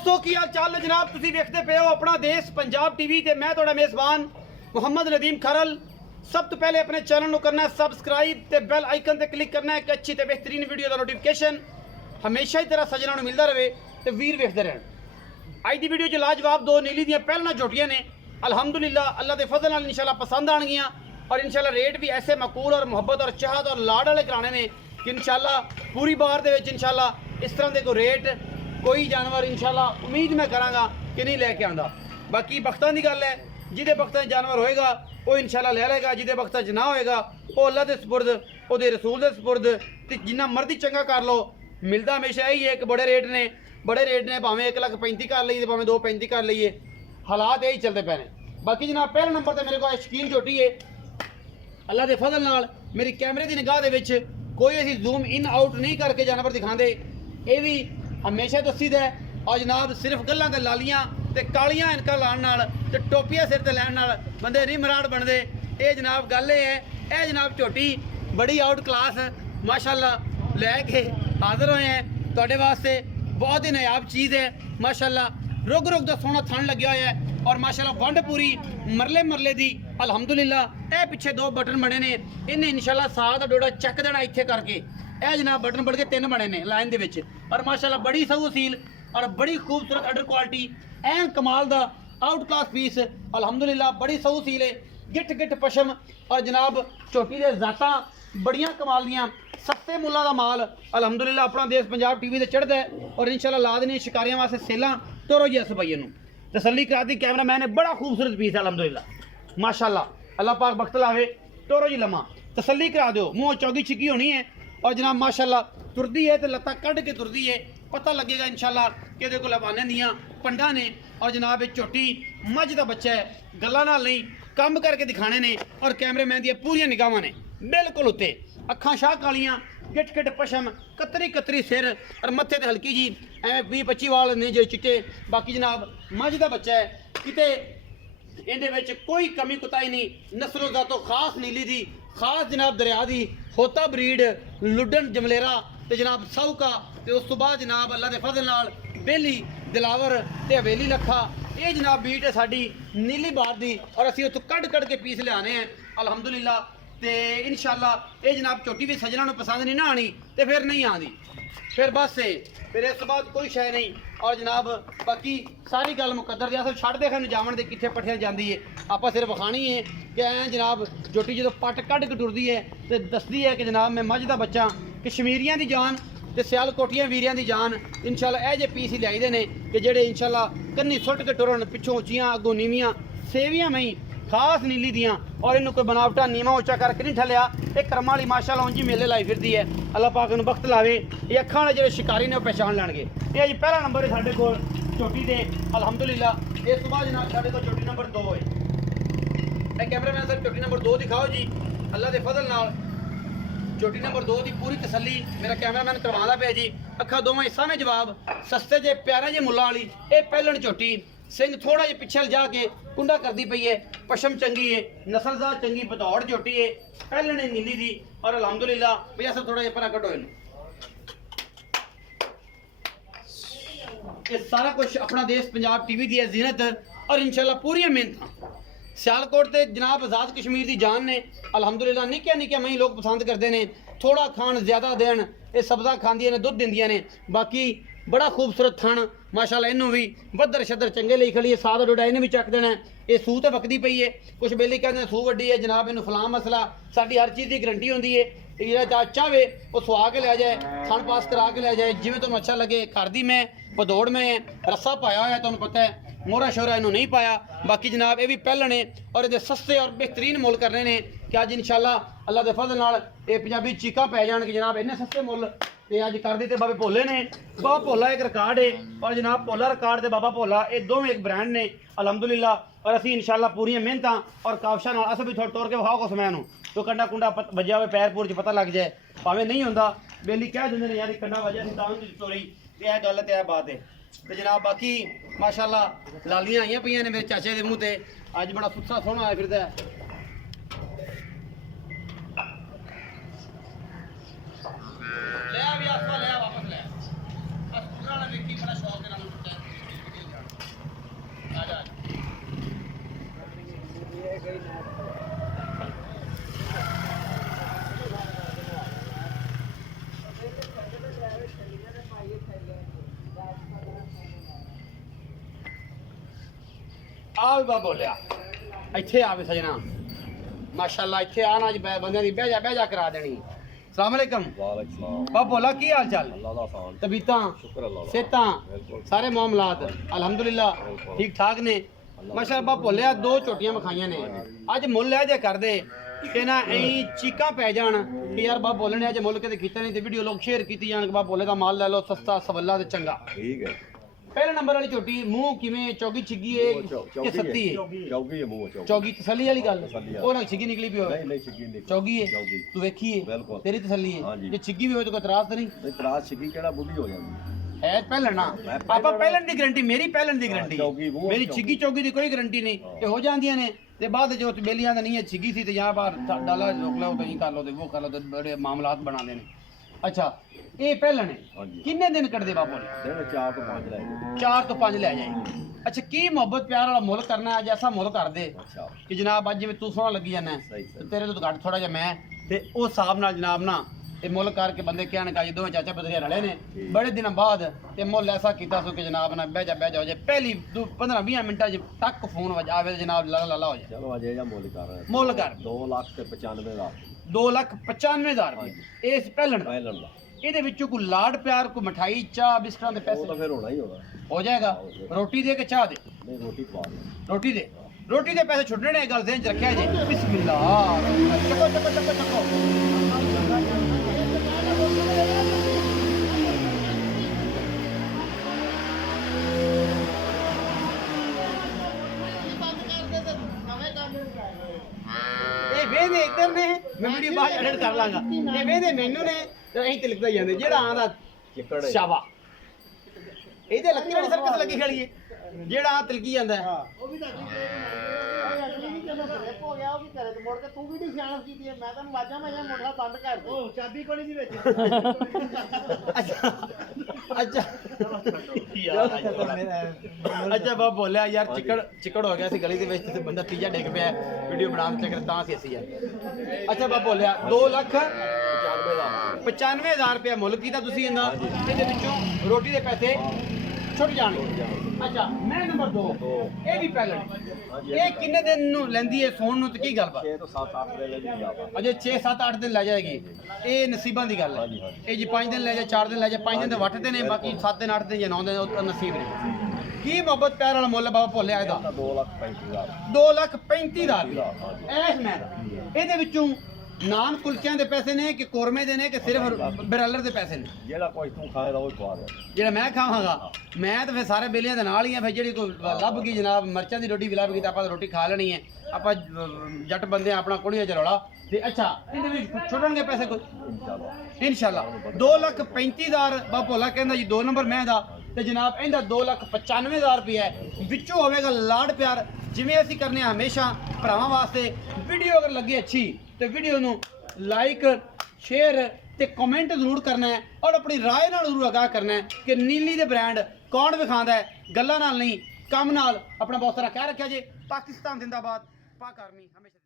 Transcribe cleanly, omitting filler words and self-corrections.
दोस्तों की हाल चाल है जनाब, तुसी देखते पे हो अपना देश पंजाब टीवी ते मैं थोड़ा मेज़बान मुहम्मद नदीम खरल। सब तो पहले अपने चैनल को करना है सबसक्राइब ते बेल आइकन ते क्लिक करना है कि अच्छी ते बेहतरीन वीडियो का नोटिफिकेशन हमेशा ही तरह सजना मिलता रहे तो वीर वेखते रहन। अज की वीडियो च लाजवाब दो नीली दियाँ पहलना झोटियाँ ने अलहमदुलिल्लाह अल्लाह के फजल नाल इंशाल्लाह पसंद आनगियाँ और इंशाल्लाह रेट भी ऐसे मकूल और मुहब्बत और चाहत और लाड़ वाले कराने ने कि इंशाल्लाह पूरी बार दे विच इंशाल्लाह इस तरह के कोई रेट कोई जानवर इंशाल्लाह उम्मीद मैं कराँगा कि नहीं लैके आंदा। बाकी बख्तां की गल है, जिदे बख्तां जानवर होएगा वो इंशाल्लाह ले लेगा, जिदे बख्तां च ना होएगा वो अल्लाह के सपुरद ओहदे रसूल के सपुरद ते जिन्ना मर्जी चंगा कर लो। मिलता हमेशा यही है कि बड़े रेट ने भावें 1,35,000 कर लीए भावें 2,35,000 कर लीए, हालात यही चलते पे ने। बाकी जनाब पहले नंबर पर मेरे को शकीन झोटी है अल्लाह के फजल नाल मेरी कैमरे की निगाह दे विच कोई असी जूम इन आउट नहीं करके जानवर दिखाते, ये भी हमेशा दसीदा है। और जनाब सिर्फ गल्लां ते लालियां ते कालियां इनका लाने नाल ते टोपियां सिर ते लैण नाल बंदे नहीं मराड़ बनते। ये जनाब गल है, यह जनाब झोटी बड़ी आउट क्लास माशाल्लाह लैके हाजिर होए हैं तुहाडे वास्ते। बहुत ही नायाब चीज़ है माशाल्लाह, रुग दा सोहना थन लग्या होया है और माशाल्लाह वंड पूरी मरले दी अलहमदुलिल्लाह। ए पिछे दो बटन बने ने, इन्हें इंशाल्लाह साल का डोडा चक देना इत्थे करके। ए जनाब बटन बढ़ के 3 बने ने लाइन दे विच और माशाल्लाह बड़ी सऊ सील और बड़ी खूबसूरत अडर क्वालिटी ऐन कमाल दा आउट क्लास पीस अलहमदुलिल्लाह। बड़ी सऊ सील है, गिट पशम और जनाब झोटी दे जातां बड़ियां कमाल दियां, सस्ते मुल्लां दा माल अलहमदुलिल्लाह। अपना देश पंजाब टीवी ते चढ़दा है और इंशाल्लाह ला देनी शिकारियां वास्ते सेलां। तोरो जी इस भाईए नूं तसल्ली करा दी, कैमरा मैन है बड़ा खूबसूरत पीस है अलहमदुलिल्लाह माशाल्लाह। अल्लाह पाक बख्त लावे, तोरो जी लम्मा तसल्ली करा दो, मुँह चौगी छिकी होनी है और जनाब माशाल्लाह तुरदी है तो लत्ता कढ़ के तुरदी है, पता लगेगा इंशाल्लाह कि इहदे कोल हवाने दियां पंडा ने। और जनाब एक झोटी मझ का बच्चा है, गल्लां नाल नहीं कम करके दिखाने ने और कैमरे मैन दियां पूरियां निगाहां ने बिल्कुल उत्ते। अखां शाह कालियां, गिट पशम, कतरी सिर और मत्थे ते हल्की जी एवं 20-25 वाल ने जो चिट्टे। बाकी जनाब मझ का बच्चा है, किते इहदे विच कोई कमी कुताई नहीं, नस्लों दा तो खास नीली दी खास जनाब दरिया दी होता ब्रीड लुडन जमलेरा ते जनाब साहूका ते उस तो बाद जनाब अल्लाह के फजल नाल बेली दिलावर ते हवेली लखा। ये जनाब बीट है साडी नीली बार दी और असी उत्थों कढ़ के पीस लियाने हैं अलहमदुलिल्लाह। ते इंशाल्लाह ये जनाब झोटी भी सजना नूं पसंद नहीं ना आनी ते फिर नहीं आंदी, फिर बस फिर इस बाद कोई शय नहीं। और जनाब बाकी सारी गल मुकद्दर दी छड़ दे खन जावन दे कित्थे पट्ठियां जांदी है, आपां सिर्फ विखानी है कि ऐ जनाब झोटी जो पट कढ़ के टुरदी है तो दसदी है कि जनाब मैं मझ दा बच्चा कश्मीरियां दी जान ते सियालकोटियां वीरियां दी जान। इंशाल्लाह जे पीस ही लियाईदे ने कि जेड़े इंशाल्लाह कन्नी सुट के टुरन, पिछों उच्चियां अगों नीवियां सेवियां मई खास नीली दियां और इन्हों कोई बनावटा नीवा उच्चा करके नहीं ठलिया। एक करमा वाली माशाल्लाह उंजी मेले लाई फिरदी है, अल्लाह पाक नूं बख्त लावे। ये अखां वाले जो शिकारी ने पहचान लैणगे। ये अज पहला नंबर है साडे कोल झोटी दे अलहमदुलिल्लाह। इस तो बाद जनाब साडे कोल झोटी नंबर 2 है। कैमरा मैन सर झोटी नंबर 2 दिखाओ जी, अल्लाह के फजल नाल झोटी नंबर 2 की पूरी तसल्ली मेरा कैमरा मैन करवांदा पिया जी। अखा दोवें हिस्सा में जवाब सस्ते जे प्यारे जे मुल्लां वाली ये पहलन झोटी सिंह थोड़ा जिहा पिछे जाके कुंडा करती पई है, पशम चंगी है, नस्लदार चंगी बदौड़ झोटी है, पहलने नीली दी और अलहमदुलिल्लाह। भैया सर थोड़ा जिहा परा कटो इनू। ये सारा कुछ अपना देश पंजाब टीवी दी जीनत और इंशाल्लाह पूरी मेहनत सियालकोट ते जनाब आज़ाद कश्मीर की जान ने अलहमदुलिल्लाह। निक्किया मई लोग पसंद करते हैं, थोड़ा खान ज्यादा देन ये सब्जा खांदियां ने, दुध दिंदियां ने। बाकी बड़ा खूबसूरत थन माशाल्लाह, इनू भी बदर शदर चंगे ले खड़ी है, सादा डोडा इन्हें भी चक देना है। ये सूह तो वकदी पई है, कुछ बेली कहते हैं सूह वड्डी है जनाब, इन्हू फलाम मसला साड़ी हर चीज़ की गारंटी होंगी है। जो चाहे वो सुहा के लिया जाए, खान पास करा के लिया जाए, जिमें तुम अच्छा लगे। घर दी मैं भदौड़ में रस्सा पाया हुआ तुम पता है, मोहरा शोरा इन्हों नहीं पाया। बाकी जनाब ये भी पहलने और ये सस्ते और बेहतरीन मुल करने ने कि अज इंशाल्लाह अल्लाह के फजल नाल ये पंजाबी चीकां पै जान कि जनाब इन्ने सस्ते मुल ते अज कर दी। बाबे भोले ने, बाबा भोला एक रिकार्ड है और जनाब भोला रिकार्ड ते बाबा भोला ये दोवें एक ब्रांड ने अलहमदुलिल्लाह। और असी इंशाल्लाह पूरियां मेहनत और कावशा नाल अस भी थोड़ा तोड़ के विखाओ कुछ मैनू तो कंडा कुंडा वजया हुए पैर पूर च पता लग जाए, भावें नहीं होंदा बेली कह देंगे ने यार कंडा वजह सी तां चोरी ते यह गल ते यह बात है। तो जनाब बाकी माशाल्लाह लालियां आईयां पईयां ने मेरे चाचे के मुँह ते, अज बड़ा सुथरा सोहना आया फिरदा है। ले आ भी आसवा ले आ वापस ले आ, पूरा ना वेखी बड़ा शौक है ना। ਆ ਵੀ ਬਾਬਾ ਬੋਲਿਆ ਇੱਥੇ ਆਵੇ ਸਜਣਾ ਮਾਸ਼ਾਅੱਲਾ ਇੱਥੇ ਆਣਾ ਅੱਜ ਬੰਦਿਆਂ ਦੀ ਬਹਿ ਜਾ ਕਰਾ ਦੇਣੀ अस्सलाम वालेकुम वालेकुम सलाम बाबा बोला की हाल चाल अल्लाह दा आसान तबीयतां शुक्र अल्लाह दा सेहतां बिल्कुल सारे मामलात अल्हम्दुलिल्लाह बिल्कुल। ठीक ठाक ने माशाअल्लाह बाबा बोलिया दो झोटियां विखाइयां ने अज मुੱਲ है जे कर दे कि ना ऐ चीका पै जान कि यार बाबा बोलने अज मुੱਲ कदे कीता नहीं ते वीडियो लोग शेयर कीती जान बाबा बोले दा माल ले लो सस्ता सवला ते चंगा ठीक है पहले नंबर वाली झोटी मुंह किवें चौगी छिगी है कि सत्ती है चौगी है मुंह चौगी चौगी तसल्ली वाली गल तसल्ली ओ ना छिगी निकली भी होवे नहीं नहीं छिगी नहीं चौगी है चौगी तू वेखी है बिल्कुल तेरी तसल्ली हाँ है जी। जे छिगी भी होवे तो कोई इतराज तो नहीं नहीं तराज छिगी केड़ा बुढ़ी हो जांदी है पहलन ना मैं आपा पहलन दी गारंटी मेरी पहलन दी गारंटी चौगी वो मेरी छिगी चौगी दी कोई गारंटी नहीं ये हो जांदियां ने ते बाद जो बेलियां दा नहीं है छिगी सी ते यहां बाहर डाला रोक लो तो ये कर लो ते वो कर लो ते बड़े मामलात बना देने अच्छा ये पहलन है हाँ जी। किन्ने दिन कटदे बाबू ने दिन 4 तो 5 लाए 4 तो 5 ले जाएंगे अच्छा की मोहब्बत प्यार वाला मुੱਲ करना है जैसा मुੱਲ कर दे अच्छा कि जनाब अज जिवें तू सोहना लगी जाना है सही ਤੇ सही ਤੇਰੇ ਤੋਂ ਘੱਟ ਥੋੜਾ ਜਿਹਾ ਮੈਂ ਤੇ ਉਹ ਹਿਸਾਬ ਨਾਲ ਜਨਾਬ ਨਾ ਇਹ ਮੁੱਲ ਕਰਕੇ ਬੰਦੇ ਕਹਿਣ ਕਿ ਦੋਵੇਂ ਚਾਚਾ ਪਤਰੀਆ ਰਲੇ ਨੇ ਠੀਕ। ਬੜੇ ਦਿਨਾਂ ਬਾਅਦ ਤੇ ਮੁੱਲ ਐਸਾ ਕੀਤਾ ਸੋ ਕਿ ਜਨਾਬ ਨਾ ਬਹਿ ਜਾ ਹੋ ਜਾਏ ਪਹਿਲੀ 15-20 ਮਿੰਟਾਂ 'ਚ ਟੱਕ ਫੋਨ ਵਜ ਆਵੇ ਤੇ ਜਨਾਬ ਲਾਲਾ ਹੋ ਜਾਏ चलो अजय जा मोल कर रहे हैं ਮੁੱਲ ਕਰ 2 लाख ते 95 दा 2,95,000 ਰੁਪਏ ਇਸ ਪਹਿਲਣ ਦਾ पहलन दा ਇਹਦੇ ਵਿੱਚੋਂ ਕੋਈ ਲਾੜ ਪਿਆਰ ਕੋਈ ਮਠਾਈ ਚਾਹ ਬਿਸਕਟਾਂ ਦੇ वो तो ਪੈਸੇ फिर होना ही होना ਹੋ ਜਾਏਗਾ ਰੋਟੀ ਦੇ ਕੇ ਚਾਹ ਦੇ नहीं रोटी खवा दो ਰੋਟੀ ਦੇ ਪੈਸੇ ਛੁੱਟਣੇ ਨੇ ਇਹ ਗੱਲ ਜ਼ਿਹਨ 'ਚ ਰੱਖਿਆ ਜੀ ਬਿਸਮਿਲ੍ਲਾ ਚੱਕੋ ਇਹ ਵੇਦੇ ਇੱਧਰ ਨੇ ਮੈਂ ਵੀਡੀਓ ਬਾਅਦ ਐਡਿਟ ਕਰ ਲਾਂਗਾ ਇਹ ਵੇਦੇ ਮੈਨੂੰ ਨੇ ਤੇ ਅਸੀਂ ਤਿਲਕਦਾ ਜਾਂਦੇ ਜਿਹੜਾ ਆਂਦਾ चिकड़ है ਸ਼ਾਬਾ ਇਹਦੇ ਲੱਕੀ ਵਾਲੀ ਸਰਕਸ ਲੱਗੀ ਖੜੀ ਏ ਜਿਹੜਾ ਆ ਤਿਲਕੀ ਜਾਂਦਾ ਹੈ। ਉਹ ਵੀ ਤਾਂ ਅਗਲੀ ਵੀ ਜਦੋਂ ਘਰੇ ਹੋ ਗਿਆ ਉਹ ਵੀ ਘਰੇ ਤੇ ਮੁੜ ਕੇ ਤੂੰ ਵੀ ਨਹੀਂ ਸਿਆਣਪ ਕੀਤੀ ਹੈ ਮੈਂ ਤੈਨੂੰ ਵਾਜਾਂ ਮੈਂ ਮੋਟਾ ਬੰਦ ਕਰ ਦੇ ਉਹ ਚਾਬੀ ਕੋਣੀ ਦੀ ਵਿੱਚ ਅੱਛਾ ਅੱਛਾ ਅੱਛਾ ਬਾਬ ਬੋਲਿਆ ਯਾਰ ਚਿਕੜ ਹੋ ਗਿਆ ਸੀ ਗਲੀ ਦੇ ਵਿੱਚ ਤੇ ਬੰਦਾ ਤੀਜਾ ਡਿੱਗ ਪਿਆ ਵੀਡੀਓ ਬਣਾਉਣ ਚੱਕਰ ਤਾਂ ਸੀ ਅਸੀਂ ਯਾਰ ਅੱਛਾ ਬਾਬ ਬੋਲਿਆ 2,95,000 ਰੁਪਏ ਮੁੱਲ ਕੀਤਾ ਤੁਸੀਂ ਇਹਦੇ ਵਿੱਚੋਂ ਰੋਟੀ ਦੇ ਪੈਸੇ ਛੁੱਟ ਜਾਣਗੇ ਅੱਛਾ ਮੈਂ ਨੰਬਰ 2 ਇਹ ਵੀ ਪਹਿਲਾਂ ਇਹ ਕਿੰਨੇ ਦਿਨ ਨੂੰ ਲੈਂਦੀ ਹੈ ਸੌਣ ਨੂੰ ਤੇ ਕੀ ਗੱਲ ਬਾਤ 6 तो 7 8 दे ले जी आप ਅਜੇ 6 7 8 ਦਿਨ ਲੈ ਜਾਏਗੀ ਇਹ ਨਸੀਬਾਂ ਦੀ ਗੱਲ ਹੈ ਇਹ ਜੀ 5 ਦਿਨ ਲੈ ਜਾ 4 ਦਿਨ ਲੈ ਜਾ 5 ਦਿਨ ਤੇ ਵੱਟਦੇ ਨੇ ਬਾਕੀ 7 ਦਿਨ 8 ਦਿਨ ਜਾਂ 9 ਦਿਨ ਉਹ ਨਸੀਬ ਨੇ ਕੀ ਮੁਹੱਬਤ ਪਿਆਰ ਵਾਲਾ ਮੁੱਲ ਬਾਬਾ ਭੁੱਲਿਆ ਇਹਦਾ 2 लाख 35 2,35,000 ਐਸ ਮੈਂ ਇਹਦੇ ਵਿੱਚੋਂ ਨਾਨ ਕੁਲਚਿਆਂ ਦੇ ਪੈਸੇ ਨੇ ਕਿ ਕੋਰਮੇ ਦੇ ਨੇ ਕਿ ਸਿਰਫ ਬਰਾਲਰ ਦੇ ਪੈਸੇ ਨੇ जेड़ा कोई तू खाएगा वो खवा दे ਜਿਹੜਾ ਮੈਂ ਖਾਵਾਂਗਾ ਮੈਂ ਤਾਂ ਫਿਰ ਸਾਰੇ ਬੇਲੀਆਂ ਦੇ ਨਾਲ ਹੀ ਆ ਫਿਰ ਜਿਹੜੀ ਕੋਈ ਲੱਭ ਗਈ ਜਨਾਬ ਮਿਰਚਾਂ ਦੀ ਰੋਟੀ ਵੀ ਲੱਭ ਗਈ ਤਾਂ ਆਪਾਂ ਤਾਂ ਰੋਟੀ ਖਾ ਲੈਣੀ ਹੈ ਆਪਾਂ ਜੱਟ ਬੰਦੇ ਆ ਆਪਣਾ ਕੁੜੀਆਂ ਚ ਰੌਲਾ ਤੇ ਅੱਛਾ ਇਹਦੇ ਵਿੱਚ ਛੁੱਟਣਗੇ ਪੈਸੇ ਕੋਈ इंशाल्लाह ਇਨਸ਼ਾਅੱਲਾ 2,35,000 ਬਾਪੋਲਾ ਕਹਿੰਦਾ ਜੀ 2 ਨੰਬਰ ਮੈਂ ਦਾ ਤੇ ਜਨਾਬ ਇਹਦਾ 2,95,000 ਰੁਪਏ ਵਿੱਚੋਂ ਹੋਵੇਗਾ ਲਾਡ ਪਿਆਰ ਜਿਵੇਂ ਅਸੀਂ ਕਰਨੇ ਆ ਹਮੇਸ਼ਾ ਭਰਾਵਾਂ ਵਾਸਤੇ ਵੀਡੀਓ ਅਗਰ ਲੱਗੇ ਅੱਛੀ ਤੇ ਵੀਡੀਓ ਨੂੰ ਲਾਈਕ ਸ਼ੇਅਰ ਤੇ ਕਮੈਂਟ ਜ਼ਰੂਰ ਕਰਨਾ ਹੈ ਔਰ ਆਪਣੀ ਰਾਏ ਨਾਲ ਜ਼ਰੂਰ ਆਗਾਹ ਕਰਨਾ ਹੈ ਕਿ ਨੀਲੀ ਦੇ ਬ੍ਰਾਂਡ ਕੌਣ ਵਿਖਾਉਂਦਾ ਹੈ ਗੱਲਾਂ ਨਾਲ ਨਹੀਂ ਕੰਮ ਨਾਲ ਆਪਣਾ ਬਹੁਤ ਸਾਰਾ ਕਹਿ ਰੱਖਿਆ ਜੇ ਪਾਕਿਸਤਾਨ ਜ਼ਿੰਦਾਬਾਦ ਪਾਕ ਆਰਮੀ ਹਮੇਸ਼ਾ